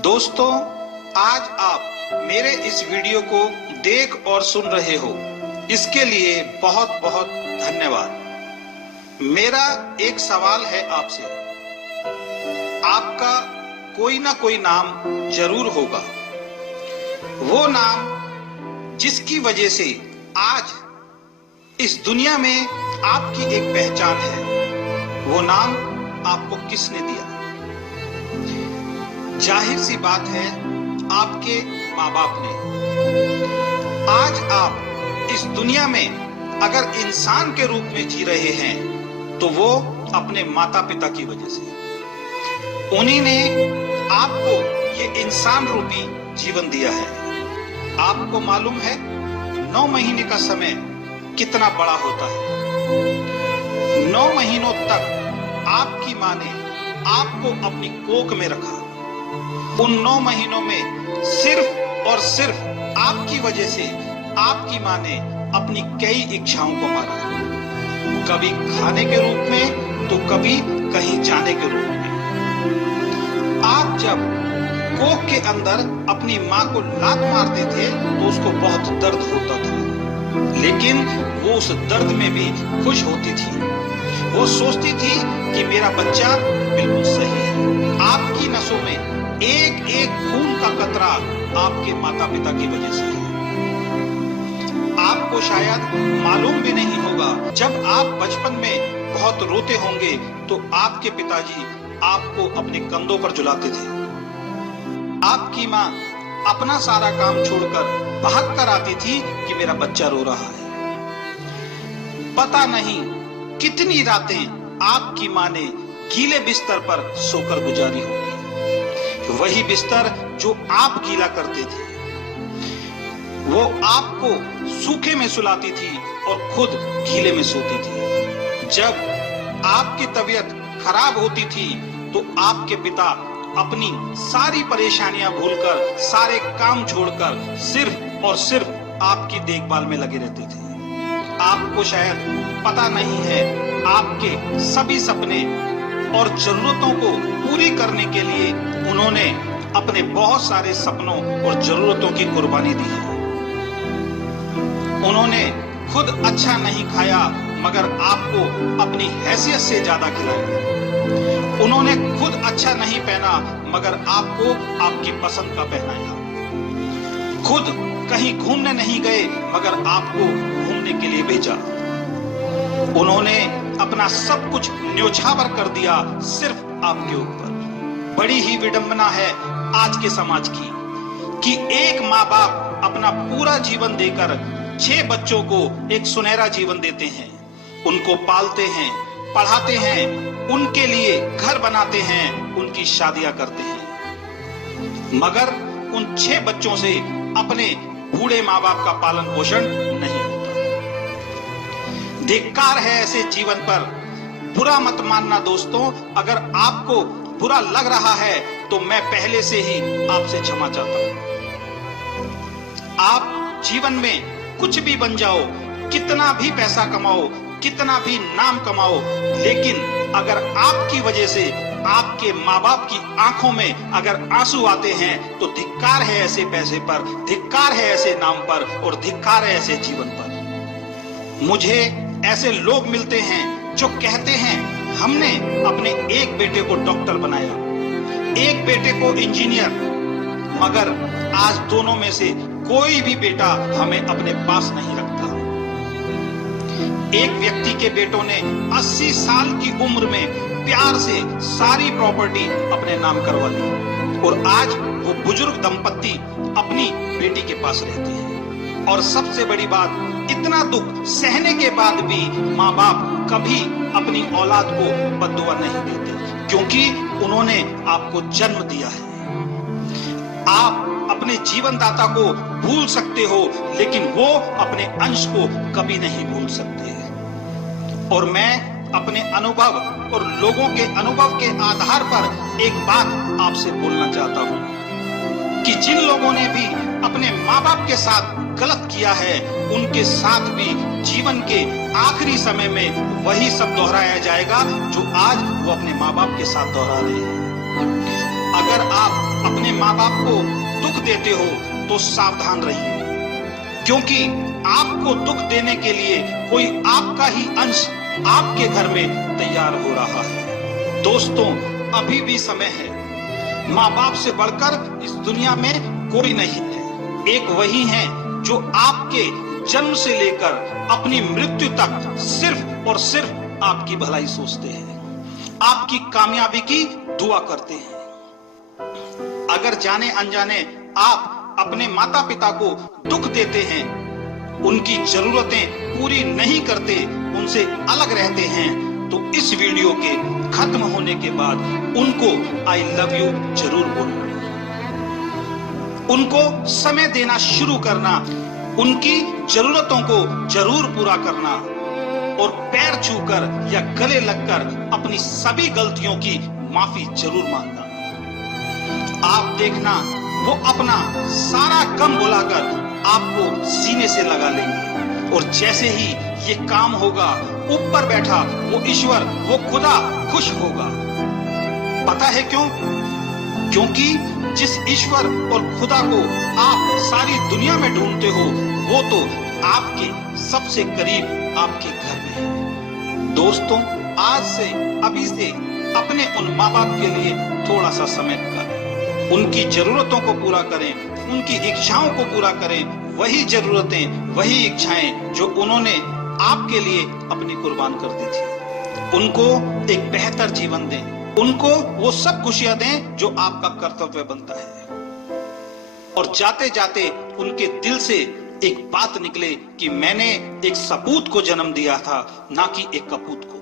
दोस्तों, आज आप मेरे इस वीडियो को देख और सुन रहे हो, इसके लिए बहुत बहुत धन्यवाद। मेरा एक सवाल है आपसे। आपका कोई ना कोई नाम जरूर होगा। वो नाम जिसकी वजह से आज इस दुनिया में आपकी एक पहचान है। वो नाम आपको किसने दिया? जाहिर सी बात है, आपके माँ बाप ने। आज आप इस दुनिया में अगर इंसान के रूप में जी रहे हैं तो वो अपने माता पिता की वजह से। उन्हीं ने आपको ये इंसान रूपी जीवन दिया है। आपको मालूम है 9 महीने का समय कितना बड़ा होता है। 9 महीनों तक आपकी माँ ने आपको अपनी कोख में रखा। उन 9 महीनों में सिर्फ और सिर्फ आपकी वजह से आपकी माँ ने अपनी कई इच्छाओं को मारा। कभी खाने के रूप में तो कभी कहीं जाने के रूप में। आप जब कोख के अंदर अपनी माँ को लात मारते थे तो उसको बहुत दर्द होता था, लेकिन वो उस दर्द में भी खुश होती थी। वो सोचती थी कि मेरा बच्चा बिल्कुल सही है। आपकी नसों में एक एक खून का कतरा आपके माता पिता की वजह से है। आपको शायद मालूम भी नहीं होगा, जब आप बचपन में बहुत रोते होंगे तो आपके पिताजी आपको अपने कंधों पर झुलाते थे। आपकी माँ अपना सारा काम छोड़कर भाग कर आती थी कि मेरा बच्चा रो रहा है। पता नहीं कितनी रातें आपकी माँ ने गीले बिस्तर पर सोकर गुजारी होगी। वही बिस्तर जो आप गीला करते थे, वो आपको सूखे में सुलाती थी और खुद गीले में सोती थी। जब आपकी तबीयत खराब होती थी तो आपके पिता अपनी सारी परेशानियां भूलकर, सारे काम छोड़कर सिर्फ और सिर्फ आपकी देखभाल में लगे रहते थे। आपको शायद पता नहीं है, आपके सभी सपने और जरूरतों को पूरी करने के लिए उन्होंने अपने बहुत सारे सपनों और जरूरतों की कुर्बानी दी है। उन्होंने खुद अच्छा नहीं खाया मगर आपको अपनी हैसियत से ज्यादा खिलाया। उन्होंने खुद अच्छा नहीं पहना मगर आपको आपकी पसंद का पहनाया। खुद कहीं घूमने नहीं गए मगर आपको घूमने के लिए भेजा। उन्होंने अपना सब कुछ न्योछावर कर दिया सिर्फ आपके ऊपर। बड़ी ही विडंबना है आज के समाज की कि एक माँ बाप अपना पूरा जीवन देकर 6 बच्चों को एक सुनहरा जीवन देते हैं। उनको पालते हैं, पढ़ाते हैं, उनके लिए घर बनाते हैं, उनकी शादियां करते हैं, मगर उन 6 बच्चों से अपने बूढ़े माँ बाप का पालन पोषण नहीं होता। धिक्कार है ऐसे जीवन पर। बुरा मत मानना दोस्तों, अगर आपको बुरा लग रहा है तो मैं पहले से ही आपसे क्षमा चाहता हूं। आप जीवन में कुछ भी बन जाओ, कितना भी पैसा कमाओ, कितना भी नाम कमाओ, लेकिन अगर आपकी वजह से आपके माँ बाप की आंखों में अगर आंसू आते हैं तो धिक्कार है ऐसे पैसे पर, धिक्कार है ऐसे नाम पर और धिक्कार है ऐसे जीवन पर। मुझे ऐसे लोग मिलते हैं जो कहते हैं हमने अपने एक बेटे को डॉक्टर बनाया, एक बेटे को इंजीनियर, मगर आज दोनों में से कोई भी बेटा हमें अपने पास नहीं रखता। एक व्यक्ति के बेटों ने 80 साल की उम्र में प्यार से सारी प्रॉपर्टी अपने नाम करवा ली और आज वो बुजुर्ग दंपत्ति अपनी बेटी के पास रहते हैं। और सबसे बड़ी बात, इतना दुख सहने के बाद भी माँ बाप कभी अपनी औलाद को बद्दुआ नहीं देते, क्योंकि उन्होंने आपको जन्म दिया है। आप अपने जीवन दाता को भूल सकते हो, लेकिन वो अपने अंश को कभी नहीं भूल सकते। और मैं अपने अनुभव और लोगों के अनुभव के आधार पर एक बात आपसे बोलना चाहता हूं कि जिन लोगों ने भी अपने माँ बाप के साथ गलत किया है, उनके साथ भी जीवन के आखिरी समय में वही सब दोहराया जाएगा जो आज वो अपने माँ बाप के साथ दोहरा रहे हैं। अगर आप अपने माँ बाप को दुख देते हो तो सावधान रहिए, क्योंकि आपको दुख देने के लिए कोई आपका ही अंश आपके घर में तैयार हो रहा है। दोस्तों, अभी भी समय है। माँ बाप से बढ़कर इस दुनिया में कोई नहीं है। एक वही है जो आपके जन्म से लेकर अपनी मृत्यु तक सिर्फ और सिर्फ आपकी भलाई सोचते हैं, आपकी कामयाबी की दुआ करते हैं। अगर जाने अनजाने आप अपने माता पिता को दुख देते हैं, उनकी जरूरतें पूरी नहीं करते, उनसे अलग रहते हैं, तो इस वीडियो के खत्म होने के बाद उनको आई लव यू जरूर बोलना। उनको समय देना शुरू करना, उनकी जरूरतों को जरूर पूरा करना और पैर छूकर या गले लगकर अपनी सभी गलतियों की माफी जरूर मांगना। आप देखना, वो अपना सारा गम भुलाकर आपको सीने से लगा लेंगे और जैसे ही ये काम होगा, ऊपर बैठा वो ईश्वर, वो खुदा खुश होगा। पता है क्यों? क्योंकि जिस ईश्वर और खुदा को आप सारी दुनिया में ढूंढते हो, वो तो आपके सबसे करीब आपके घर में है। दोस्तों, आज से, अभी से अपने उन माँ बाप के लिए थोड़ा सा समय निकालें, उनकी जरूरतों को पूरा करें, उनकी इच्छाओं को पूरा करें, वही जरूरतें, वही इच्छाएं जो उन्होंने आपके लिए अपनी कुर्बान कर दी थी। उनको एक बेहतर जीवन दें, उनको वो सब खुशियां दें जो आपका कर्तव्य बनता है। और जाते जाते उनके दिल से एक बात निकले कि मैंने एक सपूत को जन्म दिया था, ना कि एक कपूत को।